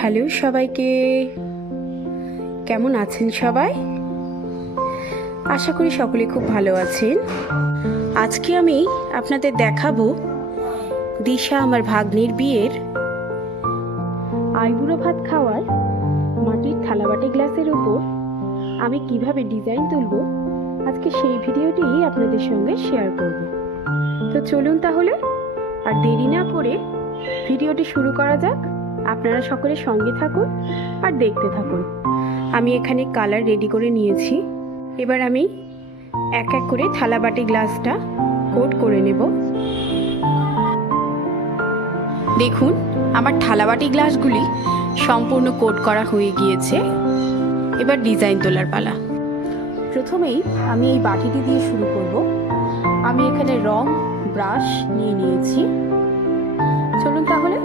Hello সবাইকে, কেমন আছেন সবাই? আশা করি সকলে খুব ভালো আছেন। আজকে আমি আপনাদের দেখাবো দিশা আমার ভাগ্নির বিয়ের আইবুড়ো ভাত খাওয়ার মাটির থালাবাটি গ্লাসের উপর আমি কিভাবে ডিজাইন তুলব, আজকে সেই ভিডিওটি আপনাদের সঙ্গে শেয়ার করব। তো চলুন তাহলে আর দেরি না করে ভিডিওটি শুরু করা যাক। আপনারা সকলে সঙ্গে থাকুন আর দেখতে থাকুন। আমি এখানে কালার রেডি করে নিয়েছি। এবার আমি এক এক করে থালাবাটি গ্লাসটা কোট করে নেব। দেখুন আমার থালাবাটি গ্লাসগুলি সম্পূর্ণ কোট করা হয়ে গিয়েছে। এবার ডিজাইন তোলার পালা। প্রথমেই আমি এই বাটিটি দিয়ে শুরু করব। আমি এখানে রং ব্রাশ নিয়ে নিয়েছি। চলুন তাহলে।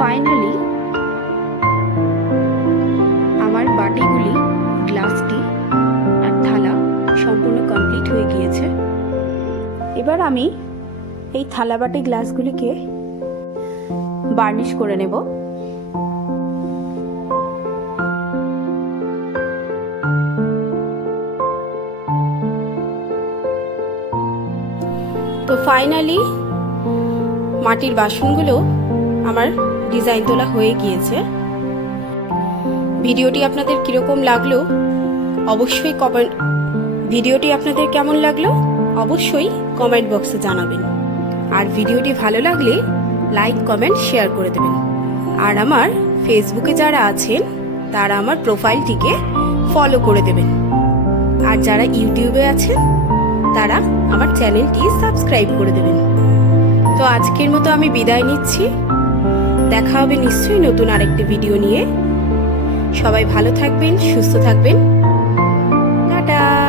ফাইনালি আমার বাটিগুলি, গ্লাসটি আর থালা সম্পূর্ণ কমপ্লিট হয়ে গিয়েছে। এবার আমি এই থালা বাটি গ্লাসগুলিকে বার্নিশ করে নেব। তো ফাইনালি মাটির বাসনগুলো আমার ডিজাইন তোলা হয়ে গিয়েছে। ভিডিওটি আপনাদের কিরকম লাগলো অবশ্যই ভিডিওটি আপনাদের কেমন লাগলো অবশ্যই কমেন্ট বক্সে জানাবেন। আর ভিডিওটি ভালো লাগলে লাইক কমেন্ট শেয়ার করে দেবেন। আর আমার ফেসবুকে যারা আছেন তারা আমার প্রোফাইলটিকে ফলো করে দেবেন। আর যারা ইউটিউবে আছেন তারা আমার চ্যানেলটি সাবস্ক্রাইব করে দেবেন। তো আজকের মতো আমি বিদায় নিচ্ছি। দেখা হবে নিশ্চয়ই নতুন আরেকটি ভিডিও নিয়ে। সবাই ভালো থাকবেন, সুস্থ থাকবেন। টাটা।